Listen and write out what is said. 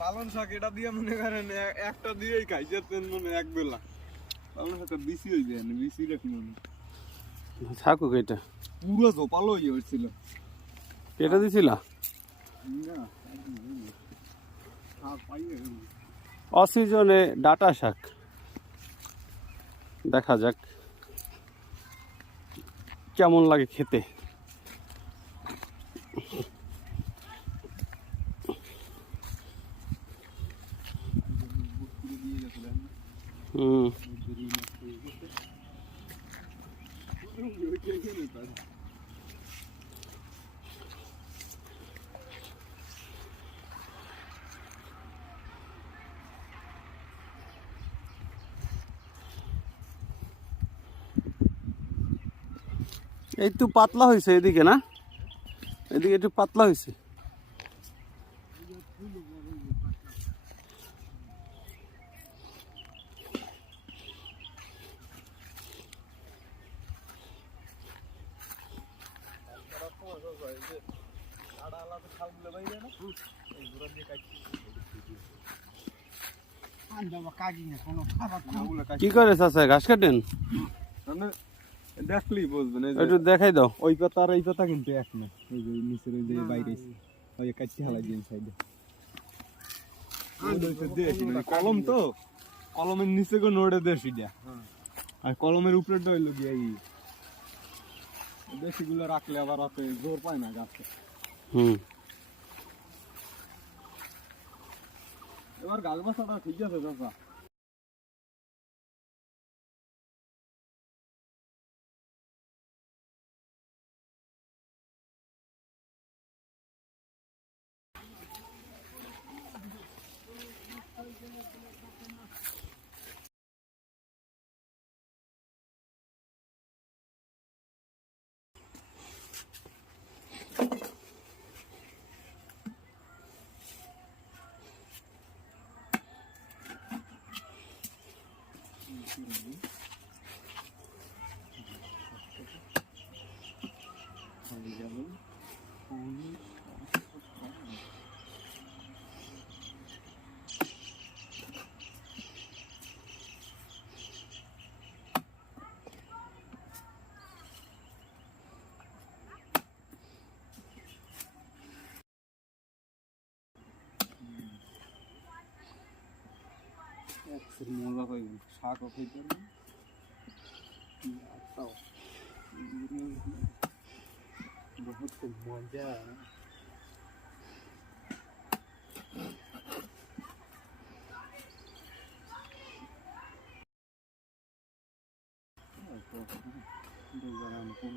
পালন শাক এটা দিয়ে মনে করেন একটা দিয়েই খাই যেতেন মনে এক বেলা পালন শাকটা বিসি হয়ে যায় না বিসি রাখি মনে থাকুক এটা পুরো জোপালো হয়ে হয়েছিল কেটে দিছিল অসিজনে ডাটা শাক দেখা যাক কেমন লাগে খেতে একটু পাতলা হয়েছে এদিকে না এদিকে একটু পাতলা হয়েছে কি করে চাচা ঘাস কাটেন দেখলি বুঝবেন একটু দেখাই দাও ওই পাতা আর এই পাতা কিন্তু এক না ওই যে নিচের ওই যে বাইরে ওই কাটতে হালাই দিন সাইডে কলম তো কলমের নিচে গো নোড়ে দেশি দিয়া আর কলমের উপরেটা হইলো গিয়া এই দেশিগুলো রাখলে আবার রাতে জোর পায় না গাছে এবার গাছ বাসাটা ঠিক আছে চাচা মজা পাইব শাকও খাইতে বহুত মজা কোন